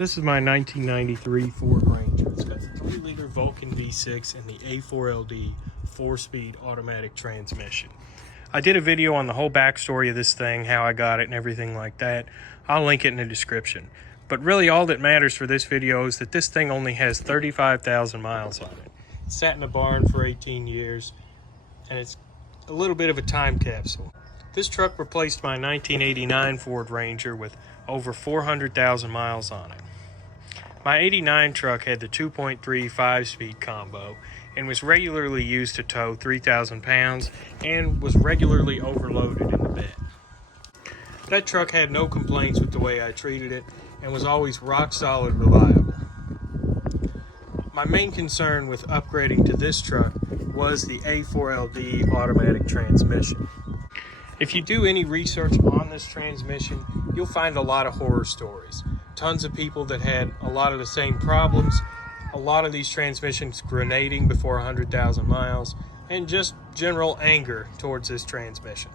This is my 1993 Ford Ranger. It's got the 3-liter Vulcan V6 and the A4LD 4-speed automatic transmission. I did a video on the whole backstory of this thing, how I got it and everything like that. I'll link it in the description. But really all that matters for this video is that this thing only has 35,000 miles on it. It sat in a barn for 18 years and it's a little bit of a time capsule. This truck replaced my 1989 Ford Ranger with over 400,000 miles on it. My 89 truck had the 2.3 5-speed combo and was regularly used to tow 3,000 pounds and was regularly overloaded in the bed. That truck had no complaints with the way I treated it and was always rock solid reliable. My main concern with upgrading to this truck was the A4LD automatic transmission. If you do any research on this transmission, you'll find a lot of horror stories. Tons of people that had a lot of the same problems, a lot of these transmissions grenading before 100,000 miles, and just general anger towards this transmission.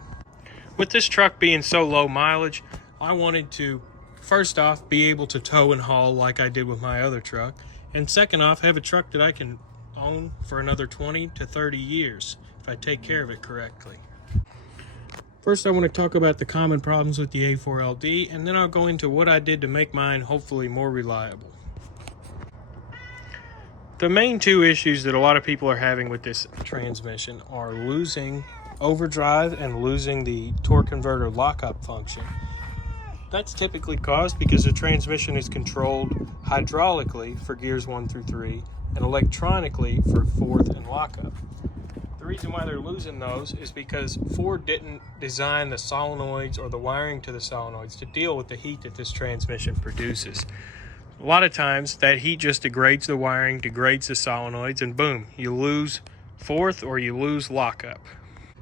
With this truck being so low mileage, I wanted to, first off, be able to tow and haul like I did with my other truck, and second off, have a truck that I can own for another 20 to 30 years if I take care of it correctly. First, I want to talk about the common problems with the A4LD, and then I'll go into what I did to make mine hopefully more reliable. The main two issues that a lot of people are having with this transmission are losing overdrive and losing the torque converter lockup function. That's typically caused because the transmission is controlled hydraulically for gears 1 through 3 and electronically for fourth and lockup. The reason why they're losing those is because Ford didn't design the solenoids or the wiring to the solenoids to deal with the heat that this transmission produces. A lot of times that heat just degrades the wiring, degrades the solenoids, and boom, you lose fourth or you lose lockup.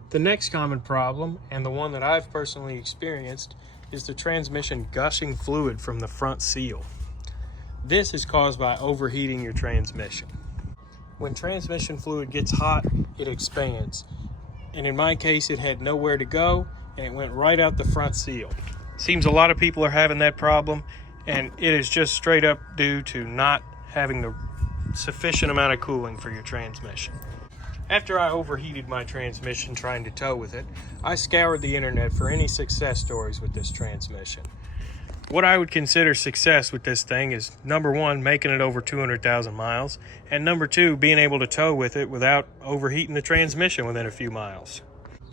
The next common problem, and the one that I've personally experienced, is the transmission gushing fluid from the front seal. This is caused by overheating your transmission. When transmission fluid gets hot, it expands. And in my case, it had nowhere to go, and it went right out the front seal. Seems a lot of people are having that problem, and it is just straight up due to not having the sufficient amount of cooling for your transmission. After I overheated my transmission trying to tow with it, I scoured the internet for any success stories with this transmission. What I would consider success with this thing is, number one, making it over 200,000 miles, and number two, being able to tow with it without overheating the transmission within a few miles.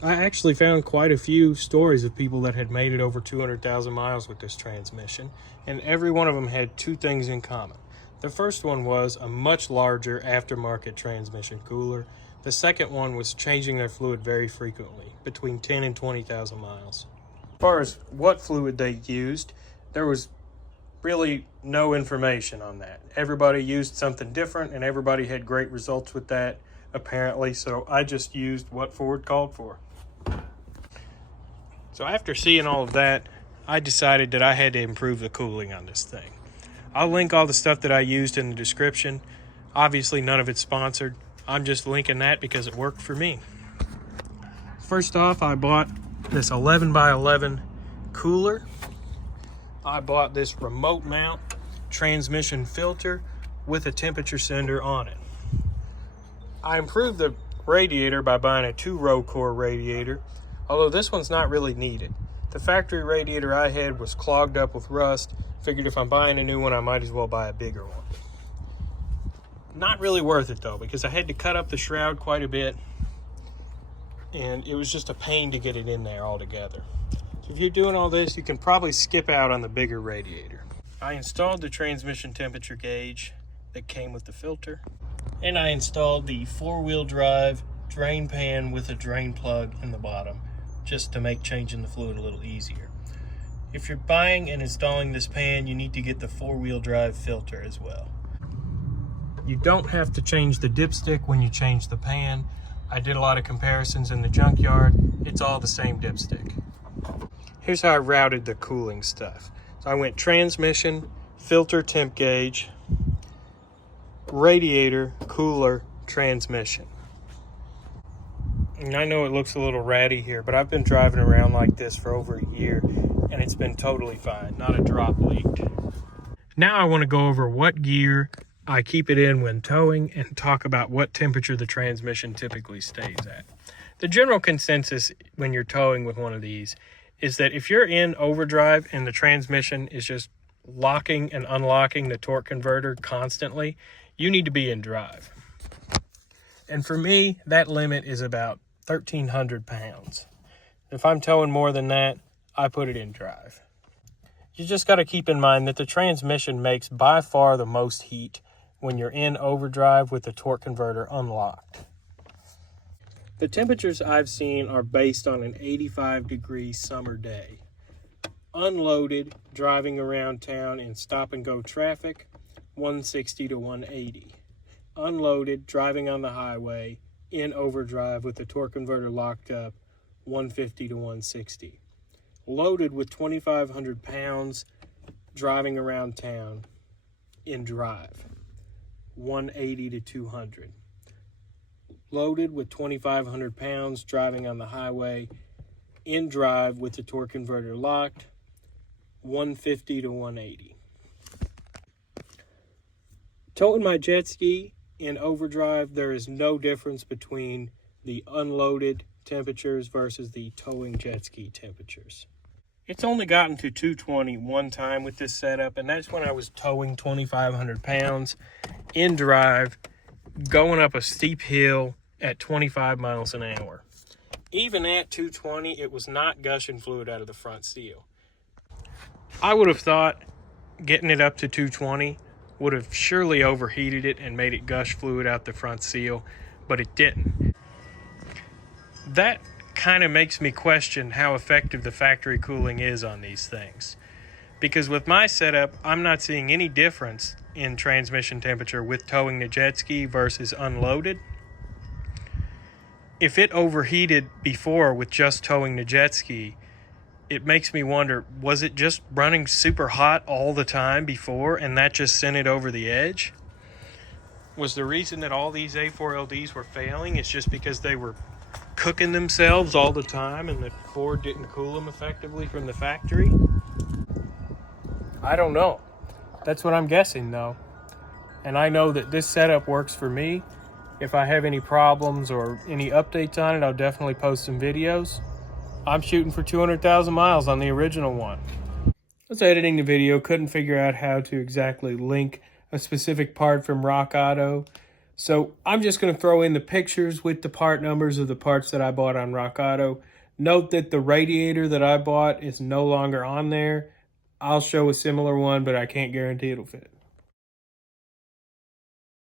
I actually found quite a few stories of people that had made it over 200,000 miles with this transmission, and every one of them had two things in common. The first one was a much larger aftermarket transmission cooler. The second one was changing their fluid very frequently, between 10 and 20,000 miles. As far as what fluid they used, there was really no information on that. Everybody used something different and everybody had great results with that, apparently, so I just used what Ford called for. So after seeing all of that, I decided that I had to improve the cooling on this thing. I'll link all the stuff that I used in the description. Obviously, none of it's sponsored. I'm just linking that because it worked for me. First off, I bought this 11x11 cooler. I bought this remote mount transmission filter with a temperature sender on it. I improved the radiator by buying a 2-row core radiator, although this one's not really needed. The factory radiator I had was clogged up with rust. Figured if I'm buying a new one, I might as well buy a bigger one. Not really worth it though, because I had to cut up the shroud quite a bit, and it was just a pain to get it in there altogether. So if you're doing all this, you can probably skip out on the bigger radiator. I installed the transmission temperature gauge that came with the filter, and I installed the 4-wheel drive drain pan with a drain plug in the bottom, just to make changing the fluid a little easier. If you're buying and installing this pan, you need to get the 4-wheel drive filter as well. You don't have to change the dipstick when you change the pan. I did a lot of comparisons in the junkyard. It's all the same dipstick. Here's how I routed the cooling stuff. So I went transmission, filter temp gauge, radiator, cooler, transmission. And I know it looks a little ratty here, but I've been driving around like this for over a year, and it's been totally fine. Not a drop leaked. Now I want to go over what gear I keep it in when towing and talk about what temperature the transmission typically stays at. The general consensus when you're towing with one of these is that if you're in overdrive and the transmission is just locking and unlocking the torque converter constantly, you need to be in drive. And for me, that limit is about 1,300 pounds. If I'm towing more than that, I put it in drive. You just got to keep in mind that the transmission makes by far the most heat when you're in overdrive with the torque converter unlocked. The temperatures I've seen are based on an 85-degree summer day. Unloaded, driving around town in stop-and-go traffic, 160 to 180. Unloaded, driving on the highway, in overdrive with the torque converter locked up, 150 to 160. Loaded with 2,500 pounds, driving around town, in drive, 180 to 200. Loaded with 2,500 pounds, driving on the highway, in drive with the torque converter locked, 150 to 180. Towing my jet ski in overdrive, there is no difference between the unloaded temperatures versus the towing jet ski temperatures. It's only gotten to 220 one time with this setup, and that's when I was towing 2,500 pounds in drive, going up a steep hill at 25 miles an hour. Even at 220, it was not gushing fluid out of the front seal. I would have thought getting it up to 220 would have surely overheated it and made it gush fluid out the front seal, but it didn't. That kind of makes me question how effective the factory cooling is on these things. Because with my setup, I'm not seeing any difference in transmission temperature with towing the jet ski versus unloaded. If it overheated before with just towing the jet ski, it makes me wonder, was it just running super hot all the time before and that just sent it over the edge? Was the reason that all these A4LDs were failing is just because they were cooking themselves all the time and the Ford didn't cool them effectively from the factory? I don't know. That's what I'm guessing though. And I know that this setup works for me. If I have any problems or any updates on it, I'll definitely post some videos. I'm shooting for 200,000 miles on the original one. I was editing the video, couldn't figure out how to exactly link a specific part from Rock Auto. So I'm just going to throw in the pictures with the part numbers of the parts that I bought on Rock Auto. Note that the radiator that I bought is no longer on there. I'll show a similar one, but I can't guarantee it'll fit.